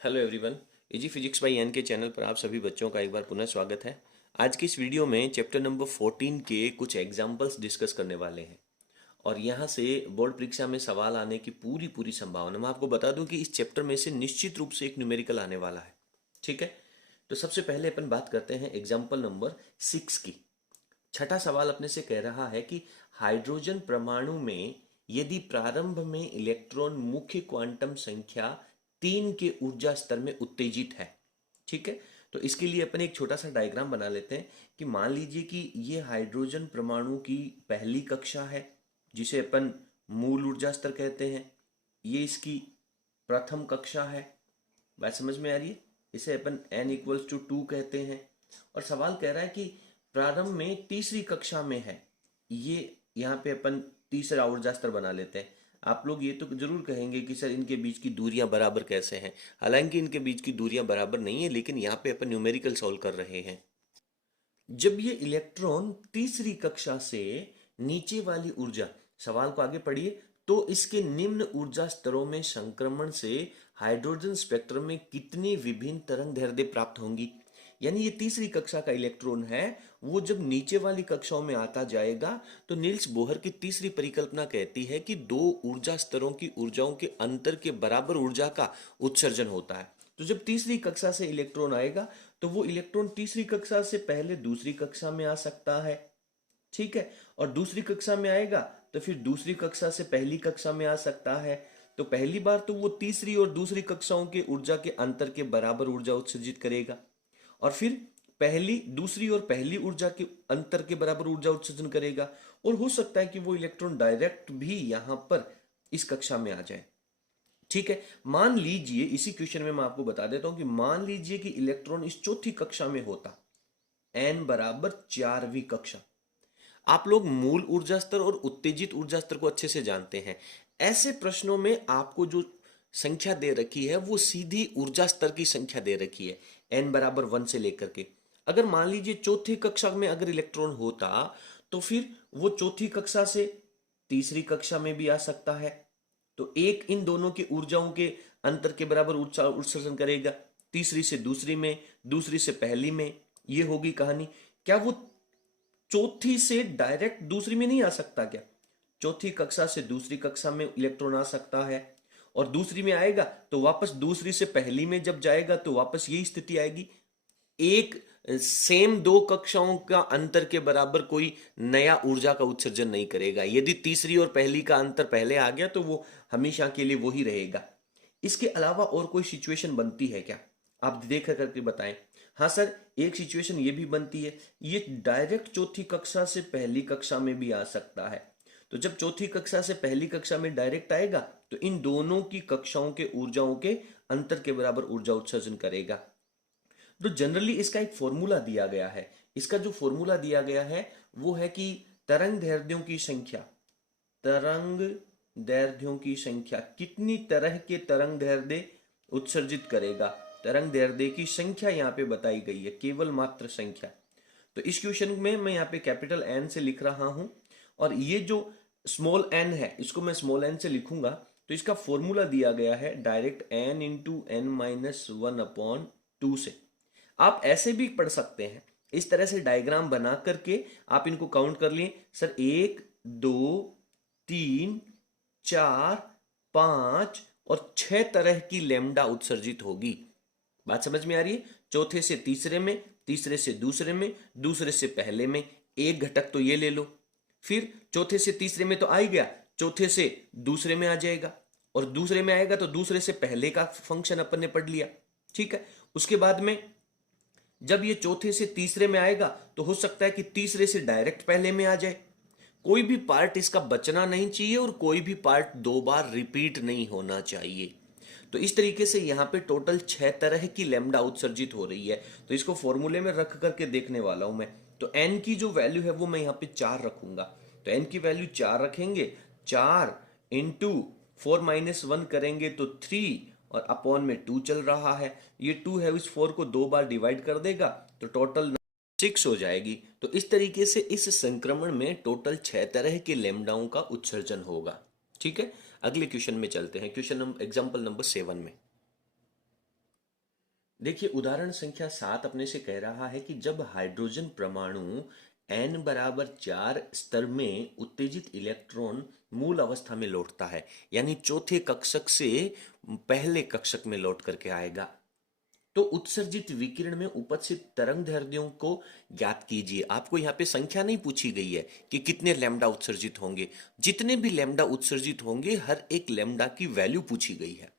Hello everyone. Easy physics by N K channel पर आप सभी बच्चों का एक बार पुनः स्वागत है। आज की इस वीडियो में चैप्टर नंबर 14 के कुछ एग्जाम्पल्स डिस्कस करने वाले हैं और यहाँ से बोर्ड परीक्षा में सवाल आने की पूरी पूरी संभावना। मैं आपको बता दूं कि इस चैप्टर में से निश्चित रूप से एक न्यूमेरिकल आने वाला है। ठीक है, तो सबसे पहले अपन बात करते हैं एग्जाम्पल नंबर 6 की। छठा सवाल अपने से कह रहा है कि हाइड्रोजन परमाणु में यदि प्रारंभ में इलेक्ट्रॉन मुख्य क्वांटम संख्या 3 के ऊर्जा स्तर में उत्तेजित है। ठीक है, तो इसके लिए अपन एक छोटा सा डायग्राम बना लेते हैं कि मान लीजिए कि ये हाइड्रोजन परमाणु की पहली कक्षा है जिसे अपन मूल ऊर्जा स्तर कहते हैं। ये इसकी प्रथम कक्षा है। बात समझ में आ रही है? इसे अपन n=2 कहते हैं। और सवाल कह रहा है कि प्रारंभ में तीसरी कक्षा में है। ये यहाँ पे अपन तीसरा ऊर्जा स्तर बना लेते हैं। आप लोग ये तो जरूर कहेंगे कि सर इनके बीच की दूरियां बराबर कैसे हैं। हालांकि इनके बीच की दूरियां बराबर नहीं है, लेकिन यहाँ पे अपन न्यूमेरिकल सॉल्व कर रहे हैं। जब ये इलेक्ट्रॉन तीसरी कक्षा से नीचे वाली ऊर्जा, सवाल को आगे पढ़िए, तो इसके निम्न ऊर्जा स्तरों में संक्रमण से हाइड्रोजन स्पेक्ट्रम में कितनी विभिन्न तरंग दैर्ध्य प्राप्त होंगी। यानी ये तीसरी कक्षा का इलेक्ट्रॉन है, वो जब नीचे वाली कक्षाओं में आता जाएगा तो नील्स बोहर की तीसरी परिकल्पना कहती है कि दो ऊर्जा स्तरों की ऊर्जाओं के अंतर के बराबर ऊर्जा का उत्सर्जन होता है। तो जब तीसरी कक्षा से इलेक्ट्रॉन आएगा तो वो इलेक्ट्रॉन तीसरी कक्षा से पहले दूसरी कक्षा में आ सकता है। ठीक है, और दूसरी कक्षा में आएगा तो फिर दूसरी कक्षा से पहली कक्षा में आ सकता है। तो पहली बार तो वो तीसरी और दूसरी कक्षाओं के ऊर्जा के अंतर के बराबर ऊर्जा उत्सर्जित करेगा और फिर पहली दूसरी और पहली ऊर्जा के अंतर के बराबर ऊर्जा उत्सर्जन करेगा। और हो सकता है कि वो इलेक्ट्रॉन डायरेक्ट भी यहां पर इस कक्षा में आ जाए। ठीक है, मान लीजिए इसी क्वेश्चन में मैं आपको बता देता हूं कि मान लीजिए कि इलेक्ट्रॉन इस चौथी कक्षा में होता, n बराबर 4वीं कक्षा। आप लोग मूल ऊर्जा स्तर और उत्तेजित ऊर्जा स्तर को अच्छे से जानते हैं। ऐसे प्रश्नों में आपको जो संख्या दे रखी है वो सीधी ऊर्जा स्तर की संख्या दे रखी है, n बराबर 1 से लेकर के। अगर मान लीजिए चौथी कक्षा में अगर इलेक्ट्रॉन होता तो फिर वो चौथी कक्षा से तीसरी कक्षा में भी आ सकता है। तो एक इन दोनों की ऊर्जाओं के अंतर के बराबर ऊर्जा उत्सर्जन करेगा, तीसरी से दूसरी में, दूसरी से पहली में। ये होगी कहानी। क्या वो चौथी से डायरेक्ट दूसरी में नहीं आ सकता? क्या चौथी कक्षा से दूसरी कक्षा में इलेक्ट्रॉन आ सकता है? और दूसरी में आएगा तो वापस दूसरी से पहली में जब जाएगा तो वापस यही स्थिति आएगी। एक सेम दो कक्षाओं का अंतर के बराबर कोई नया ऊर्जा का उत्सर्जन नहीं करेगा। यदि तीसरी और पहली का अंतर पहले आ गया तो वो हमेशा के लिए वही रहेगा। इसके अलावा और कोई सिचुएशन बनती है क्या? आप देख करके बताएं। हाँ सर, एक सिचुएशन ये भी बनती है, ये डायरेक्ट चौथी कक्षा से पहली कक्षा में भी आ सकता है। तो जब चौथी कक्षा से पहली कक्षा में डायरेक्ट आएगा तो इन दोनों की कक्षाओं के ऊर्जाओं के अंतर के बराबर ऊर्जा उत्सर्जन करेगा। तो जनरली इसका एक फॉर्मूला दिया गया है। इसका जो फॉर्मूला दिया गया है वो है कि तरंग दैर्ध्यों की संख्या, तरंग दैर्ध्यों की संख्या कितनी तरह के तरंग दैर्ध्य उत्सर्जित करेगा। तरंग दैर्ध्य की संख्या यहाँ पे बताई गई है, केवल मात्र संख्या। तो इस क्वेश्चन में मैं यहाँ पे कैपिटल एन से लिख रहा हूं और ये जो स्मॉल एन है इसको मैं स्मॉल एन से लिखूंगा। तो इसका फॉर्मूला दिया गया है direct N into N minus 1/2 से। आप ऐसे भी पढ़ सकते हैं, इस तरह से डायग्राम बना करके आप इनको काउंट कर लिए। सर 1 2 3 4 5 और 6 तरह की लैम्डा उत्सर्जित होगी। बात समझ में आ रही है? चौथे से तीसरे में, तीसरे से दूसरे में, दूसरे से पहले में। एक घटक तो ये ले लो, फिर चौथे से तीसरे में तो आ ही गया, चौथे से दूसरे में आ जाएगा और दूसरे में आएगा तो दूसरे से पहले का फंक्शन अपन ने पढ़ लिया। ठीक है, उसके बाद में जब ये चौथे से तीसरे में आएगा तो हो सकता है कि तीसरे से डायरेक्ट पहले में आ जाए। कोई भी पार्ट इसका बचना नहीं चाहिए और कोई भी पार्ट दो बार रिपीट नहीं होना चाहिए। तो इस तरीके से यहाँ पे टोटल 6 तरह की लैम्डा उत्सर्जित हो रही है। तो इसको फॉर्मूले में रख करके देखने वाला हूं मैं। तो n की जो वैल्यू है वो मैं यहाँ पे 4 रखूंगा। तो n की वैल्यू 4 रखेंगे, 4 इंटू 4 - 1 करेंगे तो 3 और अपॉन में 2 चल रहा है। ये 2 है, इस 4 को 2 बार डिवाइड कर देगा तो टोटल 6 हो जाएगी। तो इस तरीके से इस संक्रमण में टोटल 6 तरह के लैम्डाओं का उत्सर्जन होगा। ठीक है, अगले क्वेश्चन में चलते हैं। क्वेश्चन एग्जाम्पल नंबर 7 में देखिए उदाहरण संख्या 7 अपने से कह रहा है कि जब हाइड्रोजन परमाणु n बराबर 4 स्तर में उत्तेजित इलेक्ट्रॉन मूल अवस्था में लौटता है, यानी चौथे कक्षक से पहले कक्षक में लौट करके आएगा, तो उत्सर्जित विकिरण में उपस्थित तरंग दैर्ध्यों को ज्ञात कीजिए। आपको यहाँ पे संख्या नहीं पूछी गई है कि कितने लैम्डा उत्सर्जित होंगे, जितने भी लैम्डा उत्सर्जित होंगे हर एक लैम्डा की वैल्यू पूछी गई है।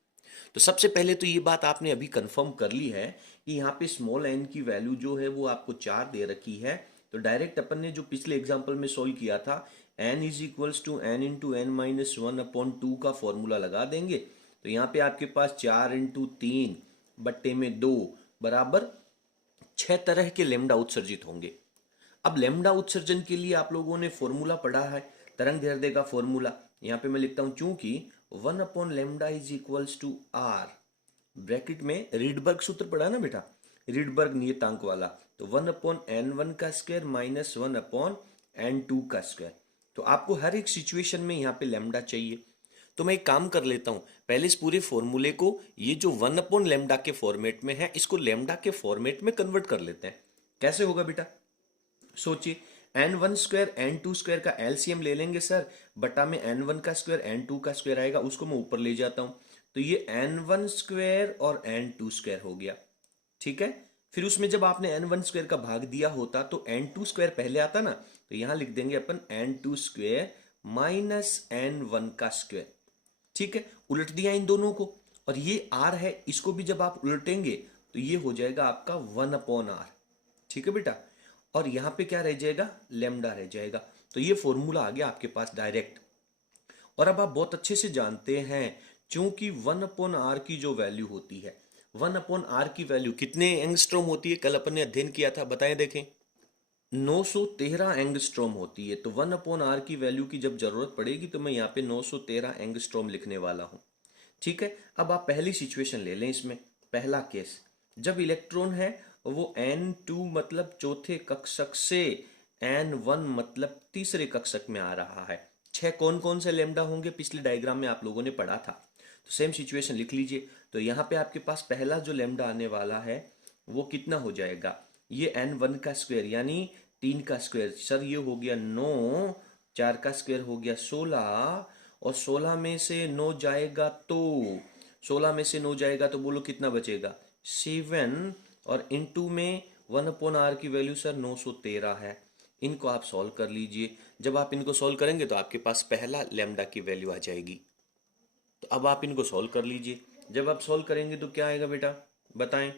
तो सबसे पहले तो ये बात आपने अभी कंफर्म कर ली है कि यहाँ पे स्मॉल एन की वैल्यू जो है वो आपको 4 दे रखी है। तो डायरेक्ट अपन ने जो पिछले एग्जांपल में सोल्व किया था n is equals to N into N minus one upon two का फॉर्मूला लगा देंगे। तो यहाँ पे आपके पास 4 इंटू तीन बट्टे में 2 बराबर 6 तरह के लेमडा उत्सर्जित होंगे। अब लेमडा उत्सर्जन के लिए आप लोगों ने फॉर्मूला पढ़ा है, तरंग दैर्ध्य का फॉर्मूला। यहाँ पे मैं लिखता हूं चूंकि 1 upon lambda is equals to R, bracket में रीडबर्ग सूत्र पढ़ा ना बेटा, रीडबर्ग नियतांक वाला। तो 1 अपॉन n1 का स्क्वायर माइनस 1 अपॉन n2 का स्क्वायर। तो आपको हर एक सिचुएशन में यहाँ पे लेमडा चाहिए। तो मैं एक काम कर लेता हूँ, पहले इस पूरे फॉर्मूले को, ये जो 1 अपॉन लेमडा के फॉर्मेट में है, इसको लेमडा के फॉर्मेट में कन्वर्ट कर लेते हैं। कैसे होगा बेटा, सोचिए। n1 स्क्वायर n2 स्क्वायर का एलसीएम ले लेंगे सर, बटा में n1 का स्क्वायर n2 का स्क्वायर आएगा, उसको मैं ऊपर ले जाता हूं। तो ये n1 स्क्वायर और n2 स्क्वायर हो गया, ठीक है। फिर उसमें जब आपने n1 स्क्वायर का भाग दिया होता तो n2 स्क्वायर पहले आता ना, तो यहां लिख देंगे अपन n2 स्क्वायर माइनस n1 का स्क्वायर, ठीक है। उलट दिया इन दोनों को, और ये r है, इसको भी जब आप उलटेंगे तो ये हो जाएगा आपका 1 अपॉन आर, ठीक है बेटा। और यहां पे क्या रह जाएगा, लेमडा रह जाएगा। तो ये फॉर्मूला आ गया आपके पास डायरेक्ट। और अब आप बहुत अच्छे से जानते हैं, क्योंकि 1 अपॉन आर की जो वैल्यू होती है, 1 अपॉन आर की वैल्यू कितने एंगस्ट्रॉम होती है, कल अपन ने अध्ययन किया था, बताएं देखें। 913 एंगस्ट्रॉम होती है। तो 1 अपॉन आर की वैल्यू की जब जरूरत पड़ेगी तो मैं यहाँ पे 913 एंगस्ट्रॉम लिखने वाला हूं, ठीक है। अब आप पहली सिचुएशन ले लें, इसमें पहला केस, जब इलेक्ट्रॉन है वो n2 मतलब चौथे कक्षक से n1 मतलब तीसरे कक्षक में आ रहा है। छह कौन कौन से लेमडा होंगे, पिछले डायग्राम में आप लोगों ने पढ़ा था। तो सेम सिचुएशन लिख लीजिए। तो यहाँ पे आपके पास पहला जो लेमडा आने वाला है वो कितना हो जाएगा, ये n1 का स्क्वायर यानी 3 का स्क्वायर। सर ये हो गया 9, 4 का स्क्वायर हो गया 16, और 16 में से 9 जाएगा तो 16 में से 9 जाएगा तो बोलो कितना बचेगा, 7। और इनटू में 1 अपॉन आर की वैल्यू सर 913 है। इनको आप सॉल्व कर लीजिए। जब आप इनको सॉल्व करेंगे तो आपके पास पहला लेमडा की वैल्यू आ जाएगी। तो अब आप इनको सॉल्व कर लीजिए। जब आप सॉल्व करेंगे तो क्या आएगा बेटा, बताएं।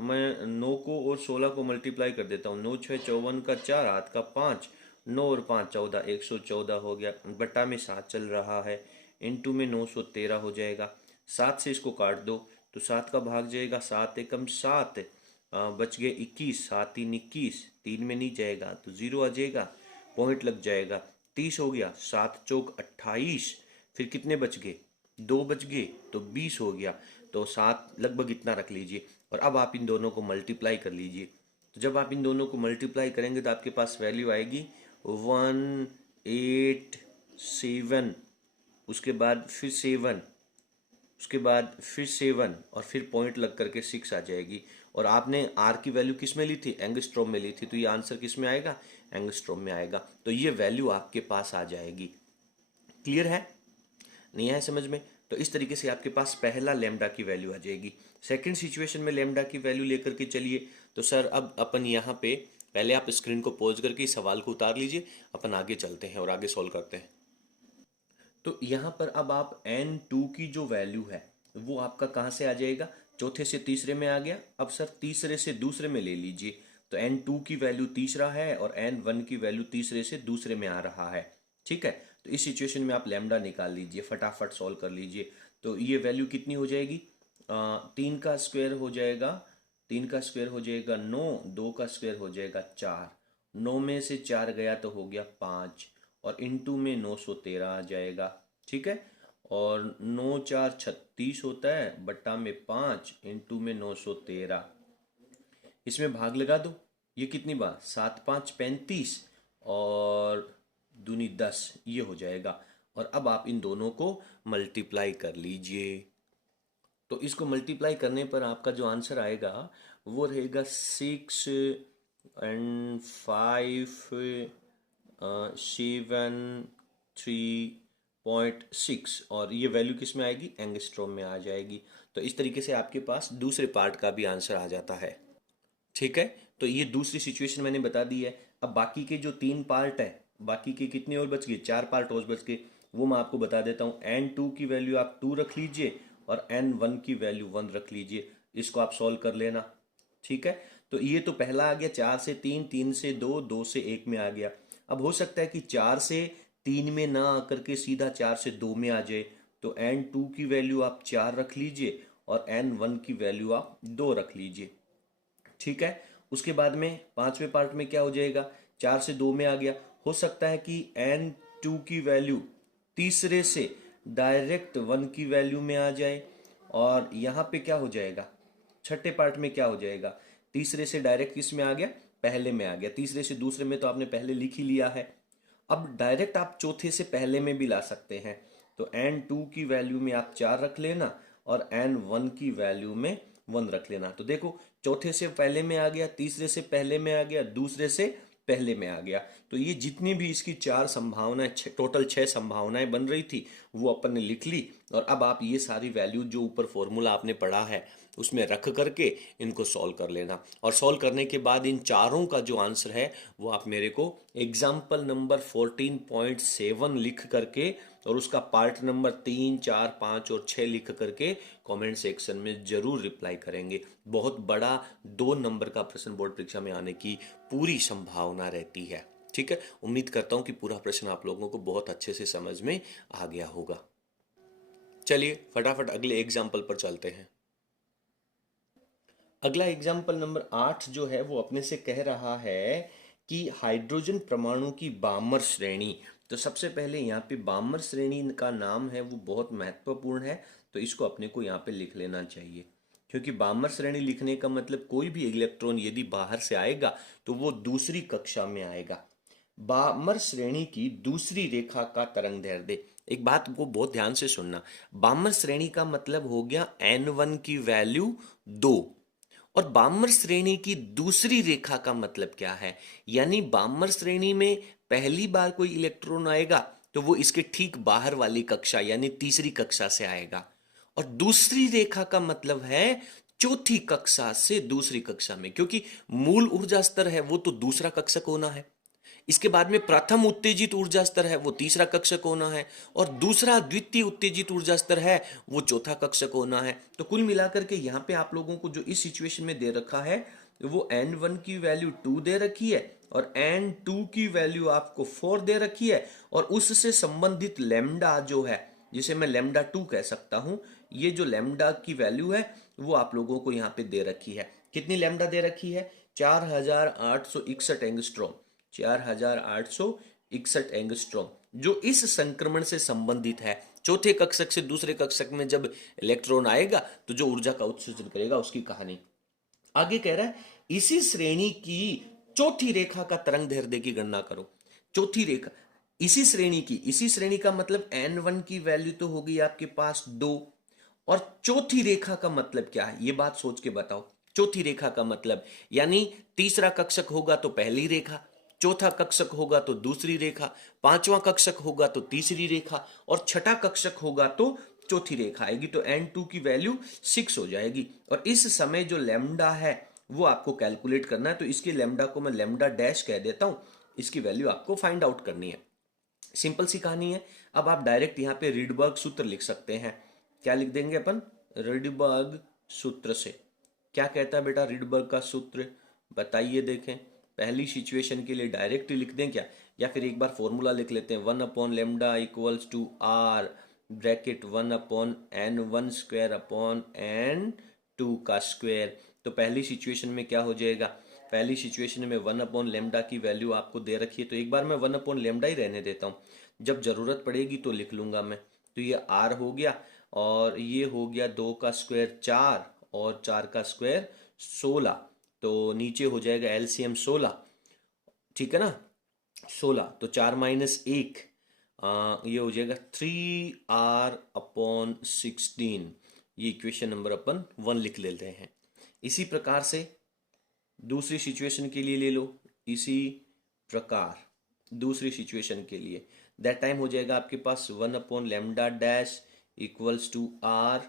मैं 9 को और 16 को मल्टीप्लाई कर देता हूँ। 9 6 54 का 4, हाथ का 5, 9 और 5 14, 114 हो गया, बटा में 7 चल रहा है, इनटू में 913 हो जाएगा। 7 से इसको काट दो तो 7 का भाग जाएगा, 7 एकम 7, बच गए 21, 7 3 21, 3 में नहीं जाएगा तो 0 आ जाएगा, पॉइंट लग जाएगा। 30 हो गया, 7 चौक 28, फिर कितने बच गए, 2 बच गए तो 20 हो गया। तो 7 लगभग इतना रख लीजिए। और अब आप इन दोनों को मल्टीप्लाई कर लीजिए। तो जब आप इन दोनों को मल्टीप्लाई करेंगे तो आपके पास वैल्यू आएगी 187, उसके बाद फिर 7, उसके बाद फिर 7, और फिर पॉइंट लग करके 6 आ जाएगी। और आपने आर की वैल्यू किस में ली थी, एंगस्ट्रॉम में ली थी, तो ये आंसर किस में आएगा, एंगस्ट्रॉम में आएगा। तो ये वैल्यू आपके पास आ जाएगी। क्लियर है, नहीं है समझ में। तो इस तरीके से आपके पास पहला लेमडा की वैल्यू आ जाएगी। सेकंड सिचुएशन में लेमडा की वैल्यू लेकर के चलिए। तो सर अब अपन यहाँ पे, पहले आप स्क्रीन को पॉज करके इस सवाल को उतार लीजिए, अपन आगे चलते हैं और आगे सॉल्व करते हैं। तो यहाँ पर अब आप n2 की जो वैल्यू है वो आपका कहाँ से आ जाएगा, चौथे से तीसरे में आ गया। अब सर तीसरे से दूसरे में ले लीजिए। तो n2 की वैल्यू तीसरा है और n1 की वैल्यू तीसरे से दूसरे में आ रहा है, ठीक है। तो इस सिचुएशन में आप लैम्डा निकाल लीजिए, फटाफट सॉल्व कर लीजिए। तो ये वैल्यू कितनी हो जाएगी, 3 का स्क्वायर हो जाएगा, 3 का स्क्वायर हो जाएगा 9, 2 का स्क्वायर हो जाएगा 4, 9 में से 4 गया तो हो गया 5, और इनटू में 913 आ जाएगा, ठीक है। और 9 4 36 होता है, बट्टा में 5, इनटू में 913, इसमें भाग लगा दो। ये कितनी बार, 7 5 35, और दूनी 10, ये हो जाएगा। और अब आप इन दोनों को मल्टीप्लाई कर लीजिए। तो इसको मल्टीप्लाई करने पर आपका जो आंसर आएगा वो रहेगा 6 एंड 5 7 3.6 और ये वैल्यू किस में आएगी, एंगस्ट्रॉम में आ जाएगी। तो इस तरीके से आपके पास दूसरे पार्ट का भी आंसर आ जाता है। ठीक है, तो ये दूसरी सिचुएशन मैंने बता दी है। अब बाकी के जो 3 पार्ट है, बाकी के कितने और बच गए, 4 पार्ट और बच गए, वो मैं आपको बता देता हूँ। n2 की वैल्यू आप 2 रख लीजिए और n1 की वैल्यू 1 रख लीजिए। इसको आप सॉल्व कर लेना। ठीक है, तो ये तो पहला आ गया 4 से 3, 3 से 2, 2 से 1 में आ गया। अब हो सकता है कि 4 से 3 में ना आकर के सीधा 4 से 2 में आ जाए, तो n2 की वैल्यू आप 4 रख लीजिए और n1 की वैल्यू आप 2 रख लीजिए। ठीक है, उसके बाद में पांचवें पार्ट में क्या हो जाएगा, 4 से 2 में आ गया। हो सकता है कि n2 की वैल्यू तीसरे से डायरेक्ट 1 की वैल्यू में आ जाए, और यहाँ पे क्या हो जाएगा, छठे पार्ट में क्या हो जाएगा, तीसरे से डायरेक्ट किस में आ गया, पहले में आ गया। तीसरे से दूसरे में तो आपने पहले लिख ही लिया है। अब डायरेक्ट आप चौथे से पहले में भी ला सकते हैं। तो n2 की वैल्यू में आप 4 रख लेना और n1 की वैल्यू में 1 रख लेना। तो देखो, चौथे से पहले में आ गया, तीसरे से पहले में आ गया, दूसरे से पहले में आ गया। तो ये जितनी भी इसकी 4 संभावनाएं, टोटल 6 संभावनाएं बन रही थी, वो अपन ने लिख ली। और अब आप ये सारी वैल्यू जो ऊपर फॉर्मूला आपने पढ़ा है उसमें रख करके इनको सॉल्व कर लेना। और सॉल्व करने के बाद इन चारों का जो आंसर है वो आप मेरे को एग्जाम्पल नंबर 14.7 लिख करके और उसका पार्ट नंबर 3, 4, 5 और 6 लिख करके कमेंट सेक्शन में जरूर रिप्लाई करेंगे। बहुत बड़ा 2 नंबर का प्रश्न बोर्ड परीक्षा में आने की पूरी संभावना रहती है। ठीक है, उम्मीद करता हूं कि पूरा प्रश्न आप लोगों को बहुत अच्छे से समझ में आ गया होगा। चलिए फटाफट अगले एग्जाम्पल पर चलते हैं। अगला एग्जाम्पल नंबर 8 जो है वो अपने से कह रहा है कि हाइड्रोजन परमाणु की बामर श्रेणी। तो सबसे पहले यहाँ पे बामर श्रेणी का नाम है वो बहुत महत्वपूर्ण है, तो इसको अपने को यहाँ पे लिख लेना चाहिए। क्योंकि बामर श्रेणी लिखने का मतलब कोई भी इलेक्ट्रॉन यदि बाहर से आएगा तो वो दूसरी कक्षा में आएगा। बामर श्रेणी की दूसरी रेखा का तरंग दैर्ध्य, एक बात को बहुत ध्यान से सुनना, बामर श्रेणी का मतलब हो गया n1 की वैल्यू 2, और बामर श्रेणी की दूसरी रेखा का मतलब क्या है, यानी बामर श्रेणी में पहली बार कोई इलेक्ट्रॉन आएगा तो वो इसके ठीक बाहर वाली कक्षा यानी तीसरी कक्षा से आएगा, और दूसरी रेखा का मतलब है चौथी कक्षा से दूसरी कक्षा में, क्योंकि मूल ऊर्जा स्तर है वो तो दूसरा कक्षक होना है। इसके बाद में प्रथम उत्तेजित ऊर्जा स्तर है वो तीसरा कक्षक होना है, और दूसरा द्वितीय उत्तेजित ऊर्जा स्तर है वो चौथा कक्षक होना है। तो कुल मिलाकर के यहाँ पे आप लोगों को जो इस सिचुएशन में दे रखा है वो n1 की वैल्यू 2 दे रखी है और n2 की वैल्यू आपको 4 दे रखी है, और उससे संबंधित लेमडा जो है, जिसे मैं लेमडा 2 कह सकता हूं, ये जो लेमडा की वैल्यू है वो आप लोगों को यहाँ पे दे रखी है। कितनी लेमडा दे रखी है, 4861 एंगस्ट्रॉम, 4861 एंगस्ट्रॉम, जो इस संक्रमण से संबंधित है। चौथे कक्षक से दूसरे कक्षक में जब इलेक्ट्रॉन आएगा तो जो ऊर्जा का उत्सर्जन करेगा उसकी कहानी। आगे कह रहा है इसी श्रेणी की चौथी रेखा का तरंग दैर्ध्य की गणना करो। चौथी रेखा इसी श्रेणी की, इसी श्रेणी का मतलब n1 की वैल्यू तो होगी आपके पास 2, और चौथी रेखा का मतलब क्या है ये बात सोच के बताओ। चौथी रेखा का मतलब यानी तीसरा कक्षक होगा तो पहली रेखा, चौथा कक्षक होगा तो दूसरी रेखा, पांचवा कक्षक होगा तो तीसरी रेखा, और छठा कक्षक होगा तो चौथी रेखा आएगी। तो n2 की वैल्यू 6 हो जाएगी। और इस समय जो लेमडा है वो आपको कैलकुलेट करना है, तो इसके लेमडा को मैं लेमडा डैश कह देता हूं। इसकी वैल्यू आपको फाइंड आउट करनी है। सिंपल सी कहानी है। अब आप डायरेक्ट यहाँ पे रीडबर्ग सूत्र लिख सकते हैं। क्या लिख देंगे अपन, रीडबर्ग सूत्र से। क्या कहता है बेटा रीडबर्ग का सूत्र, बताइए देखें। पहली सिचुएशन के लिए डायरेक्ट लिख दें क्या, या फिर एक बार फॉर्मूला लिख लेते हैं, 1/λ equals to r bracket 1/n1² का स्क्वायर। तो पहली सिचुएशन में क्या हो जाएगा, पहली सिचुएशन में 1/λ की वैल्यू आपको दे रखी है, तो एक बार मैं 1/λ ही रहने देता हूँ, जब जरूरत पड़ेगी तो लिख लूंगा मैं। तो ये r हो गया, और ये हो गया 2 का स्क्वायर 4 और 4 का स्क्वायर 16, तो नीचे हो जाएगा एलसीएम 16। ठीक है ना, 16 तो 4 माइनस 1, ये हो जाएगा 3r/16। ये इक्वेशन नंबर अपन 1 लिख लेते हैं। इसी प्रकार से दूसरी सिचुएशन के लिए ले लो, इसी प्रकार दूसरी सिचुएशन के लिए दैट टाइम हो जाएगा आपके पास 1/λ इक्वल्स टू आर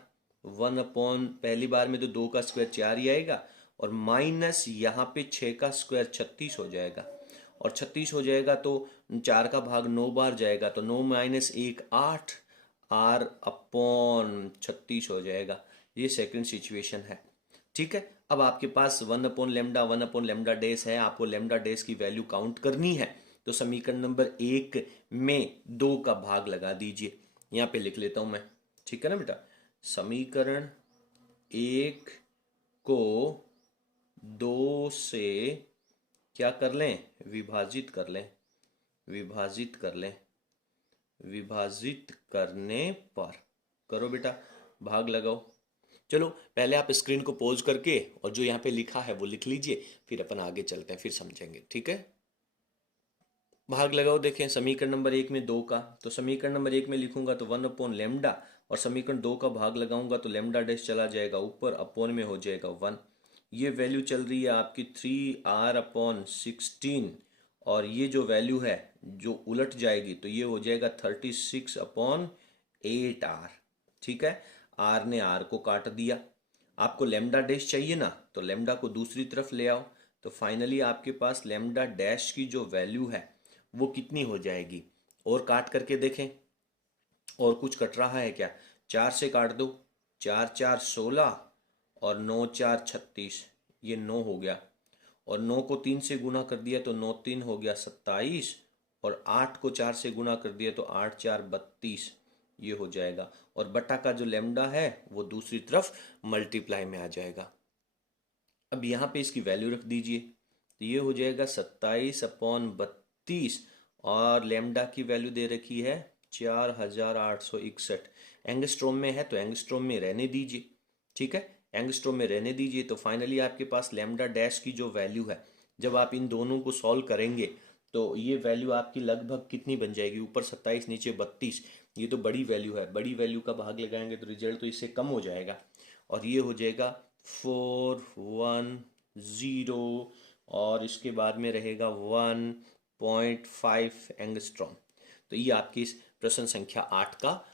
1 पहली बार में तो 2 का स्क्वायर 4 ही आएगा और माइनस यहाँ पे 6 का स्क्वायर 36 हो जाएगा और 36 हो जाएगा तो 4 का भाग 9 बार जाएगा तो 9 माइनस 1 8 आर अपॉन 36 हो जाएगा। ये सेकंड सिचुएशन है। ठीक है, अब आपके पास 1/λ डैश है, आपको लैम्डा डैश की वैल्यू काउंट करनी है तो समीकरण नंबर 1 में 2 का भाग लगा दीजिए। यहाँ पे लिख लेता हूं मैं, ठीक है ना बेटा। समीकरण 1 को 2 से क्या कर लें, विभाजित कर लें, विभाजित कर लें, विभाजित करने पर करो बेटा, भाग लगाओ। चलो पहले आप स्क्रीन को पॉज करके और जो यहाँ पे लिखा है वो लिख लीजिए, फिर अपन आगे चलते हैं, फिर समझेंगे। ठीक है, भाग लगाओ। देखें समीकरण नंबर 1 में 2 का, तो समीकरण नंबर 1 में लिखूंगा तो 1/λ और समीकरण 2 का भाग लगाऊंगा तो लैम्डा डैश चला जाएगा ऊपर, अपॉन में हो जाएगा 1। ये वैल्यू चल रही है आपकी 3r/16 और ये जो वैल्यू है जो उलट जाएगी तो ये हो जाएगा 36/8r। ठीक है, आर ने आर को काट दिया। आपको लैम्डा डैश चाहिए ना, तो लैम्डा को दूसरी तरफ ले आओ तो फाइनली आपके पास लैम्डा डैश की जो वैल्यू है वो कितनी हो जाएगी, और काट करके देखें और कुछ कट रहा है क्या। 4 से काट दो, 4 4 16 और 9 4 36, ये 9 हो गया और 9 को 3 से गुना कर दिया तो 9 3 हो गया 27 और 8 को 4 से गुना कर दिया तो 8 4 32, ये हो जाएगा। और बटा का जो लैम्डा है वो दूसरी तरफ मल्टीप्लाई में आ जाएगा। अब यहाँ पे इसकी वैल्यू रख दीजिए तो ये हो जाएगा 27/32 और लैम्डा की वैल्यू दे रखी है 4861। एंगस्ट्रोम में है तो एंगस्ट्रोम में रहने दीजिए। ठीक है, एंगस्ट्रोम में रहने दीजिए तो फाइनली आपके पास लैम्डा डैश की जो वैल्यू है, जब आप इन दोनों को सॉल्व करेंगे तो ये वैल्यू आपकी लगभग कितनी बन जाएगी, ऊपर 27 नीचे 32। ये तो बड़ी वैल्यू है, बड़ी वैल्यू का भाग लगाएंगे तो रिजल्ट तो इससे कम हो जाएगा और ये हो जाएगा 410 और इसके बाद में रहेगा 1.5 एंगस्ट्रॉम। तो ये आपकी इस प्रश्न संख्या 8 का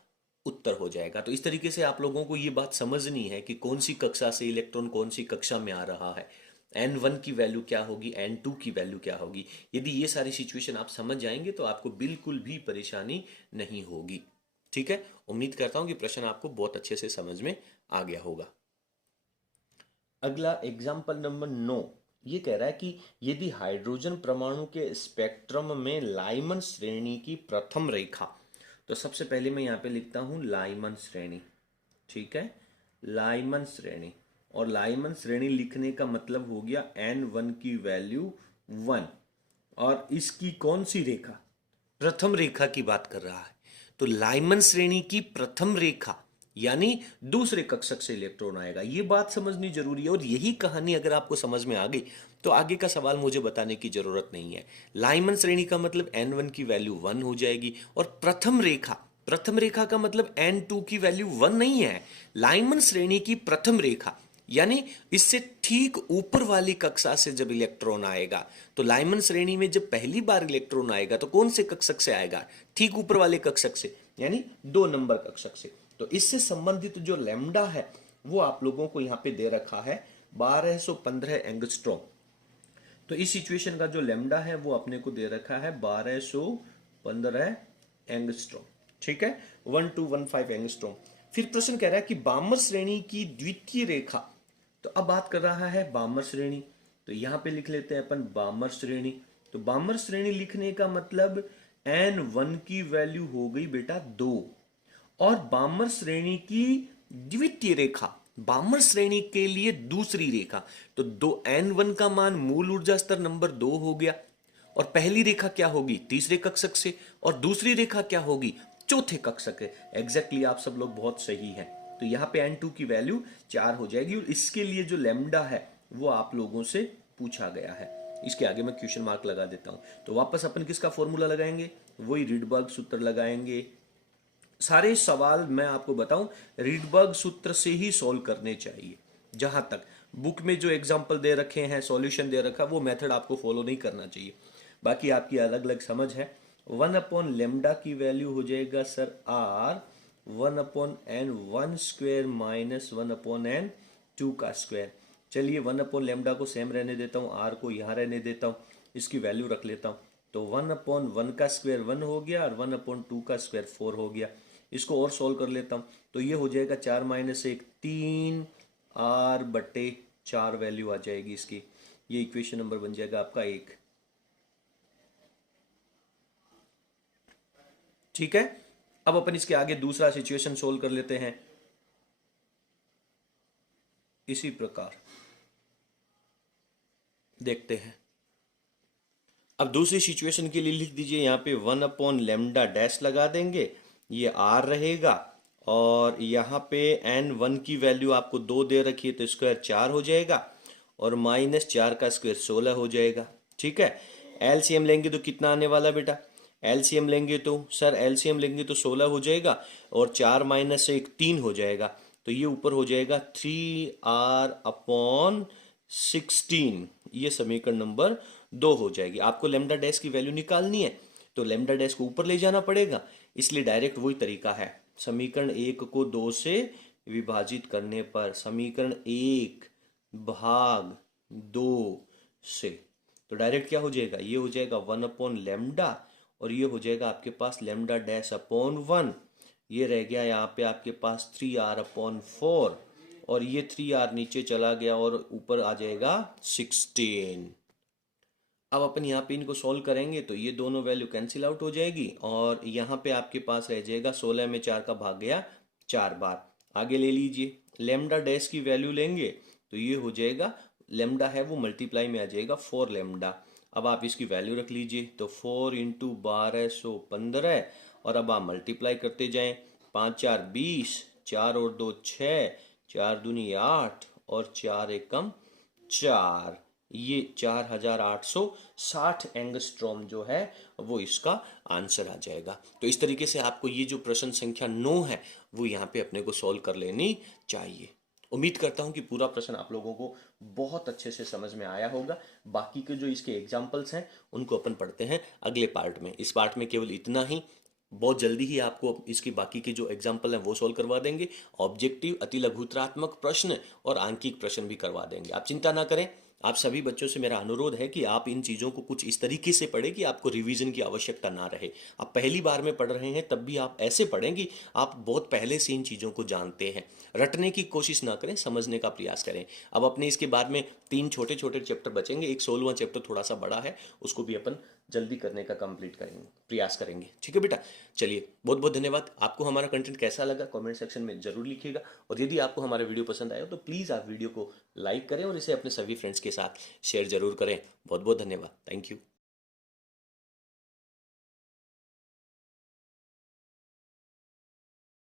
उत्तर हो जाएगा। तो इस तरीके से आप लोगों को ये बात समझनी है कि कौन सी कक्षा से इलेक्ट्रॉन कौन सी कक्षा में आ रहा है, n1 की वैल्यू क्या होगी, n2 की वैल्यू क्या होगी। यदि ये सारी सिचुएशन आप समझ जाएंगे तो आपको बिल्कुल भी परेशानी नहीं होगी। ठीक है, उम्मीद करता हूं कि प्रश्न आपको बहुत अच्छे से समझ में आ गया होगा। अगला एग्जाम्पल नंबर 9 ये कह रहा है कि यदि हाइड्रोजन परमाणु के स्पेक्ट्रम में लाइमन श्रेणी की प्रथम रेखा, तो सबसे पहले मैं यहाँ पे लिखता हूं लाइमन श्रेणी। ठीक है, लाइमन श्रेणी, और लाइमन श्रेणी लिखने का मतलब हो गया n1 की वैल्यू 1 और इसकी कौन सी रेखा, प्रथम रेखा की बात कर रहा है। तो लाइमन श्रेणी की प्रथम रेखा यानी दूसरे कक्षक से इलेक्ट्रॉन आएगा, ये बात समझनी जरूरी है। और यही कहानी अगर आपको समझ में आ गई तो आगे का सवाल मुझे बताने की जरूरत नहीं है। लाइमन श्रेणी का मतलब n1 की वैल्यू 1 हो जाएगी और प्रथम रेखा, प्रथम रेखा का मतलब n2 की वैल्यू 1 नहीं है। लाइमन श्रेणी की प्रथम रेखा यानी इससे ठीक ऊपर वाली कक्षा से जब इलेक्ट्रॉन आएगा, तो लाइमन श्रेणी में जब पहली बार इलेक्ट्रॉन आएगा तो कौन से कक्षक से आएगा, ठीक ऊपर वाले कक्षक से, यानी 2 नंबर कक्षक से। तो इससे संबंधित जो लैम्डा है वो आप लोगों को यहाँ पे दे रखा है 1215 एंगस्ट्रॉम। तो इस सिचुएशन का जो लैम्डा है वो अपने को दे रखा है 1215 एंगस्ट्रॉम। ठीक है, 1215 एंगस्ट्रॉम। फिर प्रश्न कह रहा है कि बामर श्रेणी की द्वितीय रेखा, तो अब बात कर रहा है बामर श्रेणी, तो यहां पे लिख लेते हैं अपन बामर श्रेणी। तो बामर श्रेणी लिखने का मतलब n1 की वैल्यू हो गई बेटा 2 और बामर श्रेणी की द्वितीय रेखा, बामर श्रेणी के लिए दूसरी रेखा, तो 2 n1 का मान मूल ऊर्जा स्तर नंबर 2 हो गया और पहली रेखा क्या होगी, तीसरे कक्षक से, और दूसरी रेखा क्या होगी, चौथे कक्षक है। एग्जैक्टली आप सब लोग बहुत सही हैं। तो यहाँ पे n2 की वैल्यू 4 हो जाएगी और इसके लिए जो लैम्डा है वो आप लोगों से पूछा गया है। इसके आगे मैं क्वेश्चन मार्क लगा देता हूं। तो वापस अपन किसका फॉर्मूला लगाएंगे, वही रिडबर्ग सूत्र लगाएंगे। सारे सवाल मैं आपको बताऊं रीडबर्ग सूत्र से ही सॉल्व करने चाहिए। जहां तक बुक में जो एग्जाम्पल दे रखे हैं, सॉल्यूशन दे रखा, वो मेथड आपको फॉलो नहीं करना चाहिए। बाकी आपकी अलग अलग समझ है। 1/λ की वैल्यू हो जाएगा sir are 1/n 1² minus 1/n 2 का स्क्वायर। चलिए 1/λ को सेम रहने देता हूँ, आर को यहाँ रहने देता हूँ, इसकी वैल्यू रख लेता हूँ। तो 1/1 का स्क्वायर 1 हो गया और 1/2 का स्क्वायर 4 हो गया। इसको और सॉल्व कर लेता हूँ तो ये हो जाएगा 4 - 1 3 r/4 वैल्यू आ जाएगी इसकी। ये इक्वेशन नंबर बन जाएगा आपका 1। ठीक है, अब अपन इसके आगे दूसरा सिचुएशन सोल्व कर लेते हैं इसी प्रकार। देखते हैं, अब दूसरी सिचुएशन के लिए लिख दीजिए यहाँ पे 1/λ डैश लगा देंगे, ये r रहेगा और यहाँ पे n1 की वैल्यू आपको 2 दे रखी है तो स्क्वायर 4 हो जाएगा और -4 का स्क्वायर 16 हो जाएगा। ठीक है, एलसीएम लेंगे तो कितना आने वाला बेटा? एलसीएम लेंगे तो सर एलसीएम लेंगे तो 16 हो जाएगा और 4 - 1 3 हो जाएगा। तो ये ऊपर हो जाएगा 3r/16। ये समीकरण नंबर 2 हो जाएगी। आपको लेमडा डैश की वैल्यू निकालनी है तो लेमडा डैश को ऊपर ले जाना पड़ेगा, इसलिए डायरेक्ट वही तरीका है। समीकरण 1 को 2 से विभाजित करने पर समीकरण 1 भाग 2 से तो डायरेक्ट क्या हो जाएगा? ये हो जाएगा 1/λ और ये हो जाएगा आपके पास लेमडा डैश अपॉन 1। ये रह गया यहाँ पे आपके पास 3r/4 और ये 3r नीचे चला गया और ऊपर आ जाएगा 16। अब अपन यहाँ पे इनको सॉल्व करेंगे तो ये दोनों वैल्यू कैंसिल आउट हो जाएगी और यहाँ पे आपके पास रह जाएगा 16 में 4 का भाग गया 4 बार। आगे ले लीजिए, लेमडा डैश की वैल्यू लेंगे तो ये हो जाएगा, लेमडा है वो मल्टीप्लाई में आ जाएगा 4λ। अब आप इसकी वैल्यू रख लीजिए तो 4 × 1215 और अब आप मल्टीप्लाई करते जाएं, 5 × 4 20, 4 और 2 6, 4 दूनी 8 और 4 एकम 4। ये 4860 एंगस्ट्रॉम जो है वो इसका आंसर आ जाएगा। तो इस तरीके से आपको ये जो प्रश्न संख्या 9 है वो यहाँ पे अपने को सॉल्व कर लेनी चाहिए। उम्मीद करता हूँ कि पूरा प्रश्न आप लोगों को बहुत अच्छे से समझ में आया होगा। बाकी के जो इसके एग्जाम्पल्स हैं उनको अपन पढ़ते हैं अगले पार्ट में। इस पार्ट में केवल इतना ही, बहुत जल्दी ही आपको इसकी बाकी के जो एग्जाम्पल हैं वो सॉल्व करवा देंगे। ऑब्जेक्टिव, अति लघुत्रात्मक प्रश्न और आंकिक प्रश्न भी करवा देंगे। आप चिंता ना करें। आप सभी बच्चों से मेरा अनुरोध है कि आप इन चीज़ों को कुछ इस तरीके से पढ़ें कि आपको रिवीजन की आवश्यकता ना रहे। आप पहली बार में पढ़ रहे हैं तब भी आप ऐसे पढ़ें कि आप बहुत पहले से इन चीज़ों को जानते हैं। रटने की कोशिश ना करें, समझने का प्रयास करें। अब अपने इसके बाद में 3 छोटे छोटे चैप्टर बचेंगे। एक 16वां चैप्टर थोड़ा सा बड़ा है, उसको भी अपन जल्दी करने का कंप्लीट करेंगे, प्रयास करेंगे। ठीक है बेटा, चलिए बहुत बहुत धन्यवाद। आपको हमारा कंटेंट कैसा लगा कमेंट सेक्शन में जरूर लिखिएगा और यदि आपको हमारा वीडियो पसंद आया तो प्लीज़ आप वीडियो को लाइक करें और इसे अपने सभी फ्रेंड्स के साथ शेयर जरूर करें। बहुत बहुत धन्यवाद। Thank you.